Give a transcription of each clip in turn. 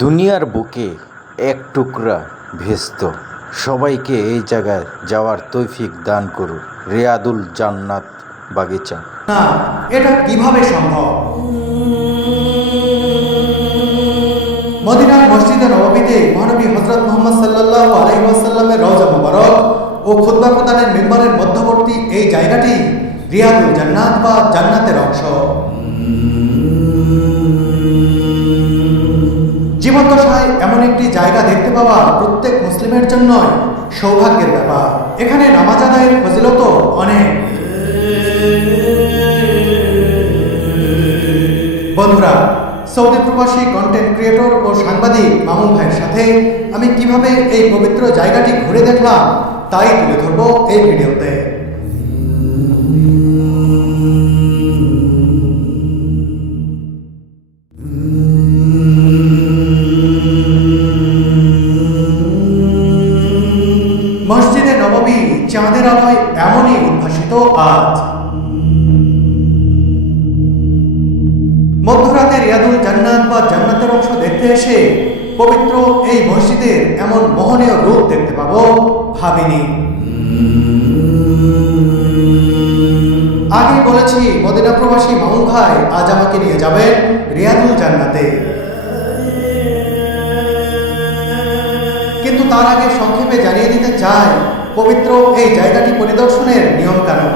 দুনিয়ার বুকে এক টুকরা ভেস্ত সবাইকে এই জায়গায় যাওয়ার তৌফিক দান করুন। রিয়াদুল জান্নাত বাগিচা। না, এটা কিভাবে সম্ভব? মদিনার মসজিদে নববীতে মহানবী হযরত মুহাম্মদ সাল্লাল্লাহু আলাইহি ওয়াসাল্লামের রওজা মুবারক ও খুতবা প্রদানের মিম্বরের মধ্যবর্তী এই জায়গাটি রিয়াদুল জান্নাত বা জান্নাতের অংশ। জীবদ্দশায় এমন একটি জায়গা দেখতে পাওয়া প্রত্যেক মুসলিমের জন্য সৌভাগ্যের ব্যাপার। এখানে নামাজ আদায়ের ফজিলত অনেক। বন্ধুরা, সৌদি প্রবাসী কন্টেন্ট ক্রিয়েটর ও সাংবাদিক মামুন ভাইয়ের সাথে আমি কিভাবে এই পবিত্র জায়গাটি ঘুরে দেখলাম তাই তুলে ধরবো এই ভিডিওতে। মসজিদে নববী চাঁদের আলোয় এমনই উদ্ভাসিত আজ। মধ্যরাতে রিয়াদুল জান্নাত বা জান্নাতের অংশ দেখতে এসে পবিত্র এই মসজিদের এমন মোহনীয় রূপ দেখতে পাবো ভাবিনি। আগেই বলেছি মদিনা প্রবাসী মামুন ভাই আজ আমাকে নিয়ে যাবেন রিয়াদুল জান্নাতে। কিন্তু তার আগে সংক্ষেপে জানিয়ে দিতে চাই পবিত্র এই জায়গাটি পরিদর্শনের নিয়ম কানুন।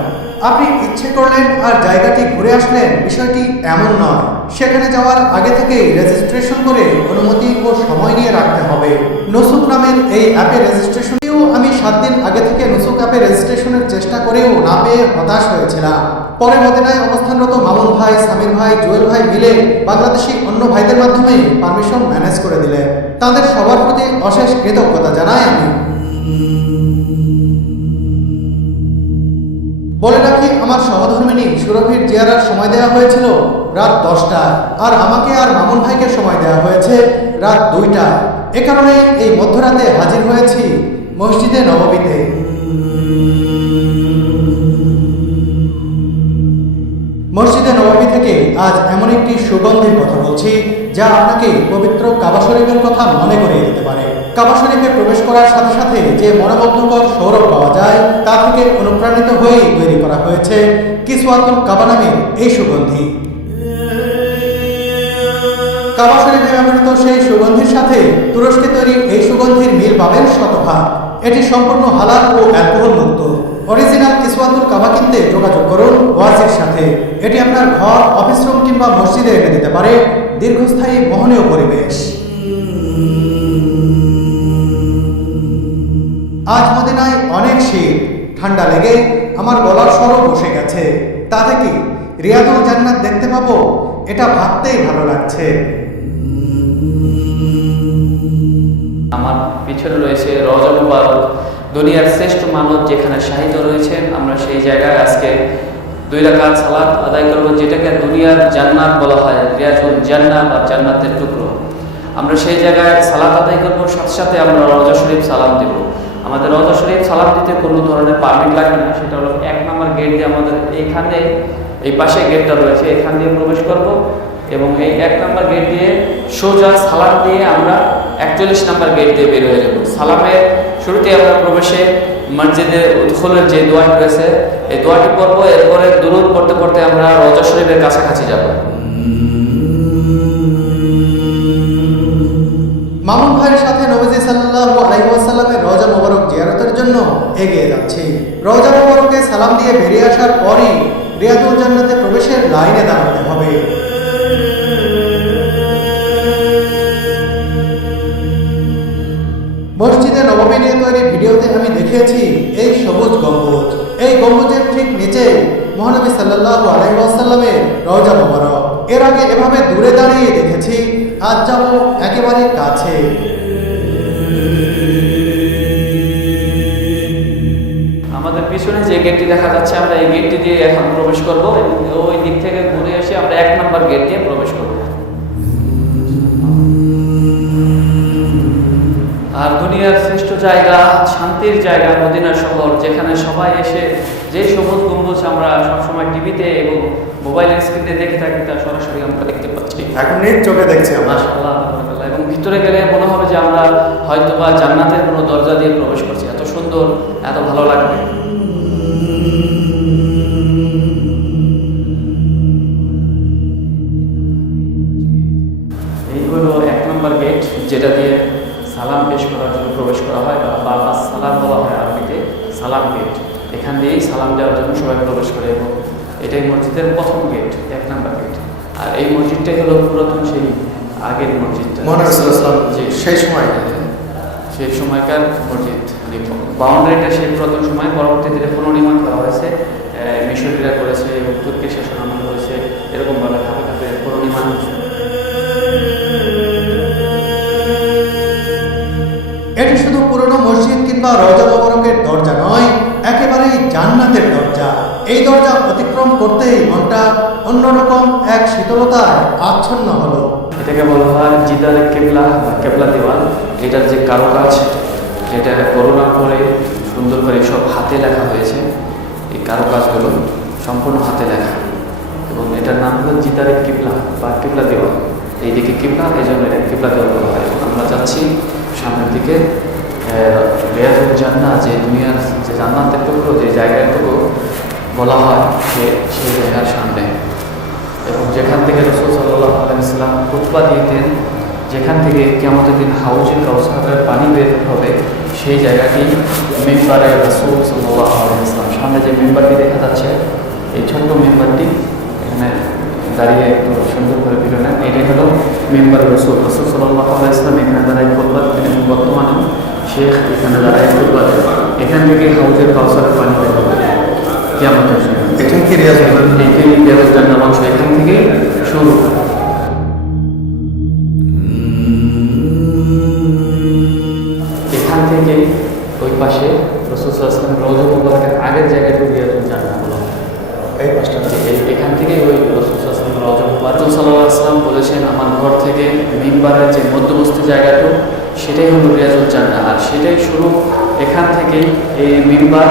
আপনি ইচ্ছে করলেন আর জায়গাটি ঘুরে আসলেন, বিষয়টি এমন নয়। সেখানে যাওয়ার আগে থেকেই রেজিস্ট্রেশন করে অনুমতি ও সময় নিয়ে রাখতে হবে। নুসুক নামের এই অ্যাপে রেজিস্ট্রেশনেও আমি 7 দিন আগে থেকে নুসুক অ্যাপে রেজিস্ট্রেশনের চেষ্টা করেও না পেয়ে হতাশ হয়েছিলাম। পরে মদিনায় অবস্থানরত মামুন ভাই, সামির ভাই, জুয়েল ভাই মিলে বাংলাদেশি অন্য ভাইদের মাধ্যমে পারমিশন ম্যানেজ করে দিলেন। তাদের সবার প্রতি অশেষ কৃতজ্ঞতা জানাই আমি। বলে রাখি, আমার সহধর্মিনী সুরভির জিয়ারার সময় দেওয়া হয়েছিল রাত 10টায়, আর আমাকে আর মামুন ভাইকে সময় দেওয়া হয়েছে রাত 2টায়। এ কারণে এই মধ্যরাতে হাজির হয়েছি মসজিদে নববীতে। মসজিদে নববী থেকে আজ এমন একটি সুগন্ধির কথা বলছি যা আপনাকে পবিত্র কাবা শরীফের কথা মনে করিয়ে দিতে পারে। কাবা শরীফে প্রবেশ করার সাথে সাথে যে মনোমুগ্ধকর সৌরভ পাওয়া যায় তা থেকে অনুপ্রাণিত হয়ে তৈরি করা হয়েছে কিসওয়াতুল কাবা নামের এই সুগন্ধি। কাবা শরীফে ব্যবহৃত সেই সুগন্ধির সাথে তুরস্কে তৈরি এই সুগন্ধির মিল পাবেন শতভাগ। এটি সম্পূর্ণ হালাল ও অ্যালকোহল মুক্ত। অরিজিনাল কিসওয়াতুল কাবা কিনতে যোগাযোগ করুন ওয়াজির সাথে। এটি আপনার ঘর, অফিস রুম কিংবা মসজিদে এনে দিতে পারে দীর্ঘস্থায়ী মোহনীয় পরিবেশ। আজ মদিনায় অনেক শীত, ঠান্ডা লেগে আমার গলার স্বরও বসে গেছে। তা থেকে রিয়াদুল জান্নাত দেখতে পাবো, এটা ভাবতেই ভালো লাগছে। আমার পিছনে রয়েছে রওজা মুবারক, দুনিয়ার শ্রেষ্ঠ মানব যেখানে শাহিদ রয়েছেন। আমরা সেই জায়গায় আজকে 2 রাকাত সালাত আদায় করব, যেটাকে দুনিয়ার জান্নাত বলা হয়, রিয়াদুল জান্নাত বা জান্নাতের টুকরো। আমরা সেই জায়গায় সালাত আদায় করব, সাথে সাথে আমরা রওজা শরীফ সালাম দেব। আমাদের রওজা শরীফ সালাম দিতে কোনো ধরনের পারমিট লাগবে না। সেটা হলো 1 নম্বর গেট দিয়ে আমাদের এইখানে, এই পাশে গেটটা রয়েছে, এখান দিয়ে প্রবেশ করব এবং এই 1 নম্বর গেট দিয়ে সোজা সালাম দিয়ে আমরা 41 নম্বর গেট দিয়ে বের হয়ে যাব। সালামের শুরুতে আমরা প্রবেশে মসজিদে উদখুলের যে দোয়াটি রয়েছে এই দোয়াটি পড়বো। এরপরে দুরূদ পড়তে পড়তে আমরা রওজা শরীফের কাছাকাছি যাব। মামুন ভাইয়ের সাথে নবীজি সাল্লাল্লাহু আলাইহি ওয়াসাল্লামের রওজা মুবারক জিয়ারতের জন্য এগিয়ে যাচ্ছি। রওজা মুবারকে সালাম দিয়ে বেরিয়ে আসার পরই রিয়াদুল জান্নাতে প্রবেশের লাইনে দাঁড়াতে হবে। মসজিদে নববী নিয়ে তৈরি ভিডিওতে আমি দেখিয়েছি এই সবুজ গম্বুজ। এই গম্বুজের ঠিক নিচে মহানবী সাল্লাল্লাহু আলাইহি ওয়াসাল্লামের রওজা মুবারক। এর আগে এভাবে দূরে দাঁড়িয়ে দেখেছি, আজ যাব একেবারে কাছে। আমাদের পিছনে যে গেটটি দেখা যাচ্ছে আমরা এই গেটটি দিয়ে এখন প্রবেশ করব এবং ওই দিক থেকে ঘুরে এসে আমরা 1 নম্বর গেট দিয়ে প্রবেশ করব। আর দুনিয়ার শ্রেষ্ঠ জায়গা, শান্তির জায়গা মদিনা শহর, যেখানে সবাই এসে যে সবুজ গম্বুজ আমরা সবসময় টিভিতে এবং মোবাইলের স্ক্রিনে দেখে থাকি তা সরাসরি আমরা দেখতে পাচ্ছি। এখন নিজ চোখে দেখছি আমরা। মাশাআল্লাহ এবং ভিতরে গেলে মনে হবে যে আমরা হয়তো বা জান্নাতের কোনো দরজা দিয়ে প্রবেশ করছি, এত সুন্দর, এত ভালো লাগবে। এই হলো 1 নম্বর গেট, যেটা দিয়ে সালাম পেশ করার জন্য প্রবেশ করা হয়, বা সালাম বলা হয় আরবিতে, সালাম গেট। এখান দিয়েই সালাম দেওয়ার জন্য সবাই প্রবেশ করে, এবং এটাই মসজিদের প্রথম গেট, 1 নম্বর গেট। আর এই মসজিদটাই হলো পুরাতন সেই আগের মসজিদটা, সেই সময়কার মসজিদ। বাউন্ডারিটা সেই পুরাতন সময়, পরবর্তীতে পুনর্নির্মাণ করা হয়েছে, মিশরীরা করেছে এবং তুর্কি শাসন আমল করেছে, এরকমভাবে ধাপে ধাপে পুনর্নির্মাণ হয়েছে। এটি শুধু পুরনো মসজিদ কিংবা রওজা মোবারকের দরজা নয়, একেবারেই জান্নাতের দরজা। এই দরজা অতিক্রম করতেই মনটা অন্যরকম এক শীতলতায় আচ্ছন্ন হলো। এটাকে বলা হয় জিদারে কেবলা বা কেবলা দেওয়াল। এটার যে কারুকাজ, যেটা করোনার পরে সুন্দর করে সব হাতে লেখা হয়েছে, এই কারুকাজগুলো সম্পূর্ণ হাতে লেখা, এবং এটার নাম হলো জিদারে কেবলা বা কেবলা দেওয়াল। এইদিকে কেবলা, এই জন্য এটা কেবলা দেওয়াল বলা হয়। এবং আমরা যাচ্ছি সামনের দিকে রিয়াজুল জান্নাহ, যে দুনিয়ার যে জান্নাতের টুকরো, যে জায়গাটুকু বলা হয় সেই জায়গার সামনে, এবং যেখান থেকে রাসূল সাল্লাল্লাহু আলাইহি ওয়াসাল্লাম খুতবা দিতেন, যেখান থেকে কিয়ামতের দিন হাউজে কাউসারের পানি বের হবে, সেই জায়গাটি মিম্বারে রাসূল সাল্লাল্লাহু আলাইহি ওয়াসাল্লাম। সামনে যে মিম্বারটি দেখা যাচ্ছে, এই ছোট্ট মিম্বারটি, এখানে দাঁড়িয়ে একটু সুন্দর করে ভিডিও নেন, এটাই হলো মিম্বার রাসূল সাল্লাল্লাহু আলাইহি ওয়াসাল্লাম। এখানে দাঁড়ায় খুতবা দিতেন, বর্তমানে শেখ এখানে দাঁড়ায় খুতবা দেন। এখান থেকে হাউজের কাউসারের পানি বের হবে কিয়ামতের সময়। এটাই কি রিয়াজুল জান্নাহ অংশ, এখান থেকে শুরু। এখান থেকে ওই পাশে রাসূল সাল্লাল্লাহু আলাইহি ওয়াসাল্লাম রওজা মুবারকের আগের জায়গাটা রিয়াজুল জান্নাহ বলা হয়। এই পাশটা এখান থেকে ওই রাসূল সাল্লাল্লাহু আলাইহি ওয়াসাল্লাম রওজা মুবারক, রাসূল সাল্লাল্লাহু আলাইহি ওয়াসাল্লাম বলেছেন, আমার ঘর থেকে মিম্বারের যে মধ্যবর্তী জায়গাটা, সেটাই হলো রিয়াজুল জান্নাহ। আর সেটাই শুরু এখান থেকে, এই মিম্বার,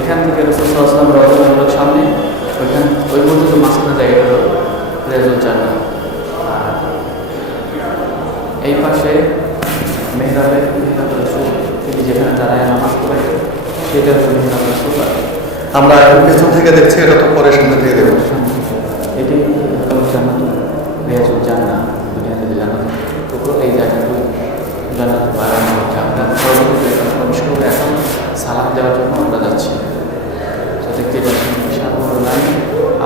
এখান থেকে রাসূল সাল্লাল্লাহু আলাইহি ওয়াসাল্লাম রওজা মুবারক সামনে, ওইখান ওই পর্যন্ত মাঝখানে জায়গাটা হলো রিয়াজুল জান্নাহ। আর এই পাশে মেহরাবে রাসূল, তিনি যেখানে দাঁড়ায় নামাজ পড়ে, সেটা হলো মেহরাব রাসূল। আমরা পেছন থেকে দেখছি, এটা তো পরে সামনে থেকে দেবো। এটি জান্নাত, রিয়াজুল জান্নাহ, দুনিয়াতে যে জান্নাত টুকরো, এই জায়গাগুলো জান্নাত বাড়ানো হচ্ছে। আমরা প্রবেশ করবো, এখন সালাম দেওয়ার জন্য আমরা যাচ্ছি। তো দেখতে পাচ্ছেন বিশাল বড় লাইন।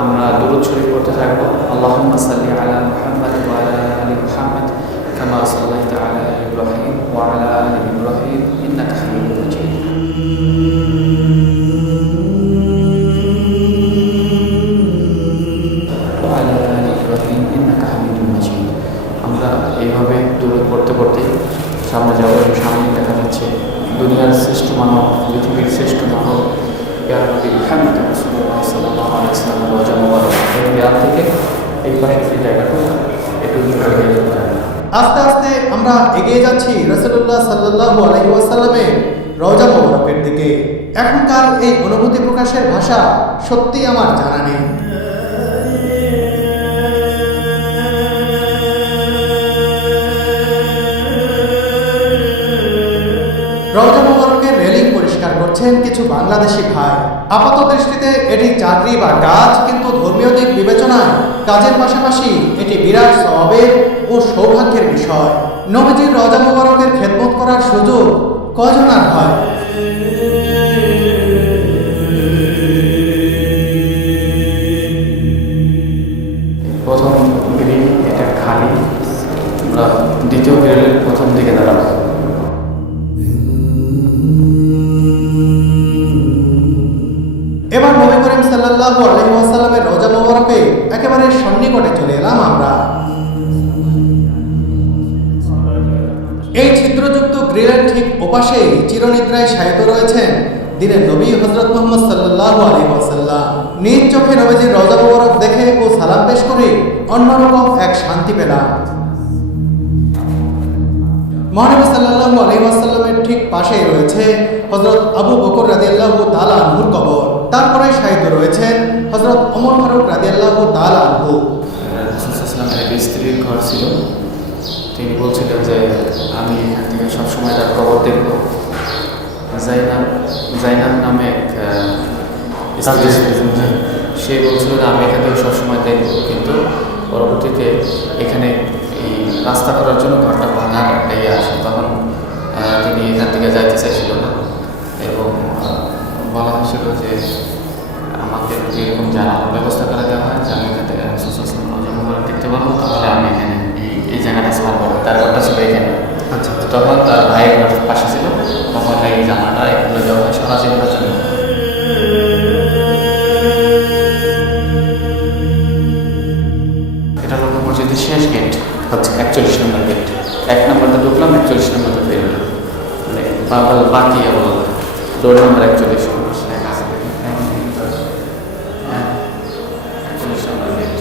আমরা দুরূদ শরীফ পড়তে থাকবো। আল্লাহুম্মা সাল্লি আলা মুহাম্মাদ ওয়া আলা আলি মুহাম্মাদ কামা সাল্লাইতা আলা ইব্রাহিম ওয়া আলা আলি ইব্রাহিম ইন্নাকা হামিদুম মাজিদ। আমরা এইভাবে দূরে পড়তে পড়তে সামনে যাওয়ার সামনে দেখা যাচ্ছে দুনিয়ার শ্রেষ্ঠ মানব, পৃথিবীর শ্রেষ্ঠ মানব ইয়া নবী মুহাম্মদ রাসূলুল্লাহ সাল্লাল্লাহু আলাইহি ওয়াসাল্লাম রওজা মুবারক। এই দেয়াল থেকে এই পাশে যে জায়গাটা, একটু দূরে যায়। আস্তে আস্তে আমরা এগিয়ে যাচ্ছি রাসূলুল্লাহ সাল্লাল্লাহু আলাইহি ওয়াসাল্লামের রওজা মুবারকের দিকে। এখনকার এই অনুভূতি প্রকাশের ভাষা সত্যি আমার জানা নেই। রওজা মুবারকের রেলিং পরিষ্কার করছেন কিছু বাংলাদেশি ভাই। আপাত দৃষ্টিতে এটি চাকরি বা কাজ, কিন্তু ধর্মীয় দিক বিবেচনায় কাজের পাশাপাশি এটি বিরাট সওয়াবের ও সৌভাগ্যের বিষয়। নবীজির রওজা মুবারকের খেদমত করার সুযোগ কয়জন আর হয়? প্রথম গ্রিল এটা খালি, আমরা দ্বিতীয় গ্রিলের প্রথম দিকে দাঁড়াবো। এবার নবী করিম সাল্লাল্লাহু আলাইহি ওয়াসাল্লামের রওজা মুবারকে একেবারে সন্নিকটে চলে এলাম আমরা। এই ছিদ্রযুক্ত গ্রিলের ঠিক ওপাশে চিরনিদ্রায় শায়িত রয়েছেন দিনের নবী হযরত মুহাম্মদ সাল্লাল্লাহু আলাইহি ওয়াসাল্লাম। নিজ চোখে নবীজির রওজা মুবারক দেখে ও সালাম পেশ করে অন্যরকম এক শান্তি পেলাম। মহানবী সাল্লাল্লাহু আলাইহি ওয়াসাল্লামের ঠিক পাশেই রয়েছে হযরত আবু বকর রাদিয়াল্লাহু তাআলা আনহুর কবর। তারপরে শায়িত রয়েছেন হযরত ওমর ফারুক রাদিয়াল্লাহু তাআলা আনহু। রাসূল সাল্লাল্লাহু আলাইহি ওয়াসাল্লামের স্ত্রীর ঘর ছিল, তিনি বলছিলেন যে আমি এখান থেকে সবসময় তার খবর দেখব। জাইনাব নামে এক স্ত্রী ছিলেন। সে বলছিল যে আমি এখান থেকে সবসময় দেখব, কিন্তু পরবর্তীতে এখানে এই রাস্তা করার জন্য ঘরটা ভাঙার একটা ইয়ে আসে, তখন তিনি এখান থেকে যাইতে চাইছিল না এবং বলা হয়েছিল যে আমাকে যদি এরকম জানানোর ব্যবস্থা করে দেওয়া হয় যে আমি এখান থেকে দেখতে পারবো, তাহলে আমি এখানে এই জায়গাটা ছাড়বো না। তার ঘরটা ছিল এখানে। আচ্ছা, তখন তার ভাইয়ের ঘর পাশে ছিল, তখন এই জানাটা এগুলো দেওয়া হয় সারা জীবনের জন্য। এটা হলো মসজিদের শেষ গেট। আচ্ছা। 41 নম্বর গেট। 1 নম্বরতে ঢুকলাম, 41 নম্বরতে বের হলাম। মানে বাকি আবার ডোর নম্বর 41 লেখা আছে। 41 নম্বর গেট।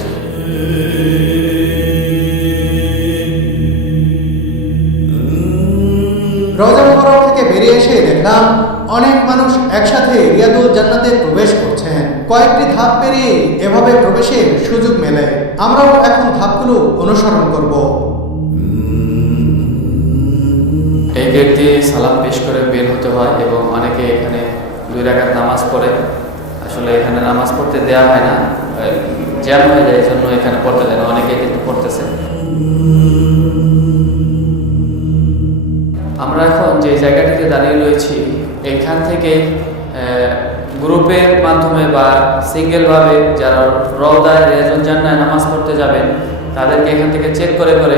রওজা মুবারক থেকে বেরিয়ে এসে দেখলাম অনেক মানুষ একসাথে রিয়াদুল জান্নাতে প্রবেশ করছেন। কয়েকটি ধাপ পেরিয়ে এভাবে প্রবেশের সুযোগ মেলে। আমরাও এখন ধাপগুলো অনুসরণ করব। এই গেট দিয়ে সালাম পেশ করে বের হতে হয় এবং অনেকে এখানে 2 রাকাত নামাজ পড়ে। আসলে এখানে নামাজ পড়তে দেওয়া হয় না, জ্যাম হয়ে যায়, এই জন্য এখানে পড়তে দেয় না। অনেকে কিন্তু পড়তেছে। আমরা এখন যে জায়গাটিতে দাঁড়িয়ে রয়েছি, এখান থেকে গ্রুপের মাধ্যমে বা সিঙ্গেলভাবে যারা রওজায় রিয়াজুল জান্নাহ নামাজ পড়তে যাবেন, তাদেরকে এখান থেকে চেক করে করে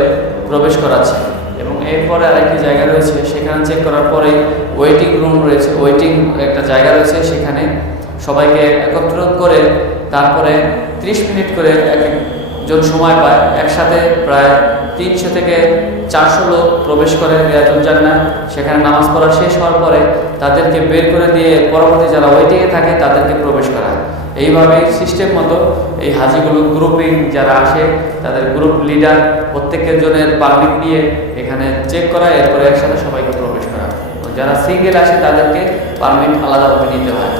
প্রবেশ করাচ্ছে। এবং এরপরে আরেকটি জায়গা রয়েছে, সেখানে চেক করার পরে ওয়েটিং রুম রয়েছে, ওয়েটিং একটা জায়গা রয়েছে, সেখানে সবাইকে একত্র করে তারপরে 30 মিনিট করে একজন সময় পায়। একসাথে প্রায় 300 থেকে 400 লোক প্রবেশ করে রিয়াজুল জান্নাহ। সেখানে নামাজ পড়া শেষ হওয়ার পরে তাদেরকে বের করে দিয়ে পরবর্তী যারা ওয়েটিংয়ে থাকে তাদেরকে প্রবেশ করায়। এইভাবেই সিস্টেম মতো এই হাজিগুলো গ্রুপিং যারা আসে তাদের গ্রুপ লিডার প্রত্যেকের জনের পারমিট নিয়ে এখানে চেক করা, এরপরে একসাথে সবাইকে প্রবেশ করা। যারা সিঙ্গেল আসে তাদেরকে পারমিট আলাদাভাবে নিতে হয়।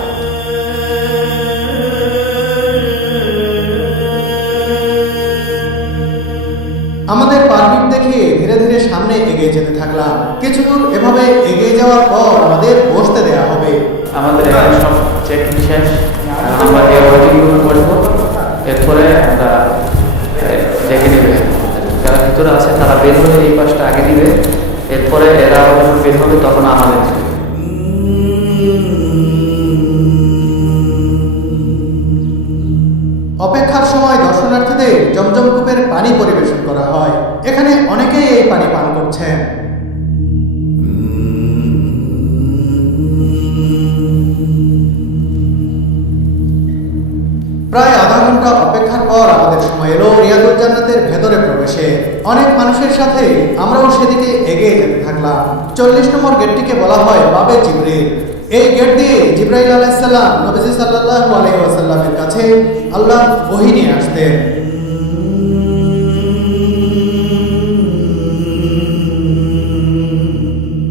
আমাদের পারমিট দেখিয়ে ধীরে ধীরে সামনে এগিয়ে যেতে থাকলাম। কিছু দূর এভাবে এগিয়ে যাওয়ার পর আমাদের বসতে দেওয়া হবে। আমাদের এখানে সব চেকিং শেষ, আমরা ওয়েটিং রুমে বসবো। এরপরে আমরা দেখে নেবে যারা ভিতরে আছে তারা বের হলে এই পাশটা আগে নিবে, এরপরে এরা যখন বের হবে তখন আমাদের দিবে। অপেক্ষার সময় দর্শনার্থীদের জমজম কূপের পানি পরিবেশন করা হয়। এখানে অনেকেই এই পানি পান করছেন। প্রায় আধা ঘন্টা অপেক্ষার পর আমাদের সময় এলো রিয়াদুল জান্নাতের ভেতরে প্রবেশে। অনেক মানুষের সাথে আমরাও সেদিকে এগিয়ে যেতে থাকলাম। 40 নম্বর গেটটিকে বলা হয় বাবে জিবরিল। এই গেট দিয়ে জিবরাইল আলাইহিস সালাম নবী সাল্লাল্লাহু আলাইহি ওয়াসাল্লামের কাছে আল্লাহ ওহী নিয়ে আসতেন।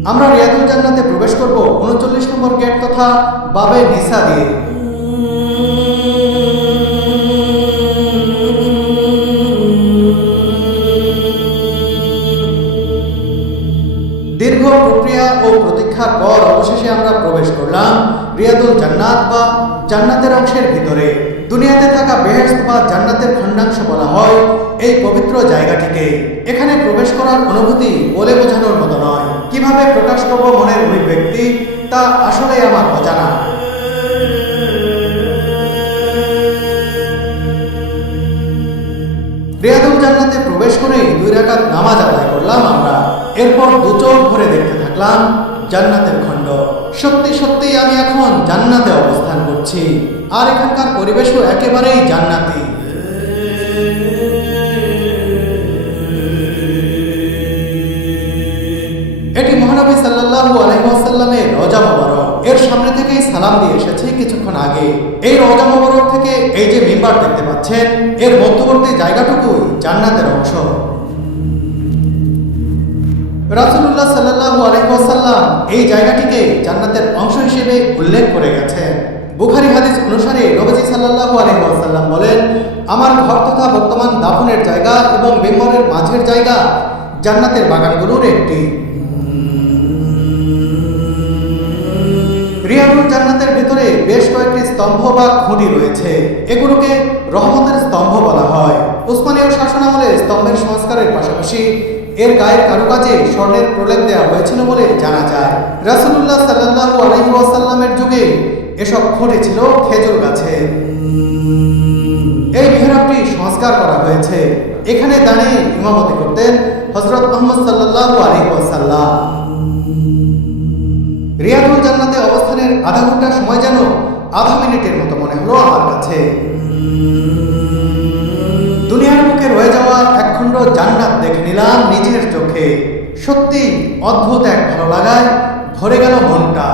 আমরা রিয়াদুল জান্নাতে প্রবেশ করব 39 নম্বর গেট তথা বাবে নিসা দিয়ে। দীর্ঘ প্রক্রিয়া ও প্রতীক্ষার পর অবশেষে আমরা প্রবেশ করলাম রিয়াদুল জান্নাত বা জান্নাতের অংশের ভিতরে। দুনিয়াতে থাকা বেহেশত বা জান্নাতের খণ্ডাংশ বলা হয় এই পবিত্র জায়গাটিকে। এখানে প্রবেশ করার অনুভূতি বলে বোঝানোর মতো নয়। কিভাবে প্রকাশ করব মনের অভিব্যক্তি তা আসলে আমার অজানা। রিয়াদুল জান্নাতে প্রবেশ করে 2 রাকাত নামাজ আদায় করলাম আমরা। এরপর দু চোখ ভরে দেখতে থাকলাম জান্নাতের খণ্ড। সত্যি সত্যি আমি এখন জান্নাতে অবস্থান করছি, আর এখানকার পরিবেশও একেবারেই জান্নাতি। এটি মহানবী সাল্লাল্লাহু আলাইহি ওয়াসাল্লামের রওজা মুবারক। এর সামনে থেকেই সালাম দিয়ে এসেছি কিছুক্ষণ আগে। এই রওজা মুবারক থেকে এই যে মিম্বার দেখতে পাচ্ছেন, এর মধ্যবর্তী জায়গাটুকুই জান্নাতের অংশ। রাসূলুল্লাহ সাল্লাল্লাহু আলাইহি ওয়াসাল্লাম এই জায়গাটিকে জান্নাতের অংশ হিসেবে উল্লেখ করে গেছেন। বুখারী হাদিস অনুসারে নবী সাল্লাল্লাহু আলাইহি ওয়াসাল্লাম বলেন, আমার ঘর তথা বর্তমান দাফনের জায়গা এবং মিম্বরের মাঝের জায়গা জান্নাতের বাগানগুলোর একটি। রিয়াদুল জান্নাতের ভিতরে বেশ কয়েকটি স্তম্ভ বা খুঁটি রয়েছে। এগুলোকে রহমতের স্তম্ভ বলা হয়। উসমানীয় শাসনামলে স্তম্ভের সংস্কারের পাশাপাশি এর গায়ের কারুকাজে স্বর্ণের প্রলেপ দেওয়া হয়েছিল বলে জানা যায়। রাসূলুল্লাহ সাল্লাল্লাহু আলাইহি ওয়াসাল্লামের যুগে এসব খুঁটি ছিল খেজুর গাছে। এই মিহরাবটি সংস্কার করা হয়েছে। এখানে দাঁড়িয়ে ইমামতি করতেন হযরত মুহাম্মদ সাল্লাল্লাহু আলাইহি ওয়াসাল্লাম। রিয়াদুল জান্নাতে অবস্থানের আধা ঘন্টা সময় যেন আধা মিনিটের মতো মনে হলো আমার কাছে। দুনিয়ার বুকে রয়ে যাওয়া একখণ্ড জান্নাত দেখে নিলাম নিজের চোখে। সত্যি অদ্ভুত এক ভালো লাগায় ভরে গেল মনটা।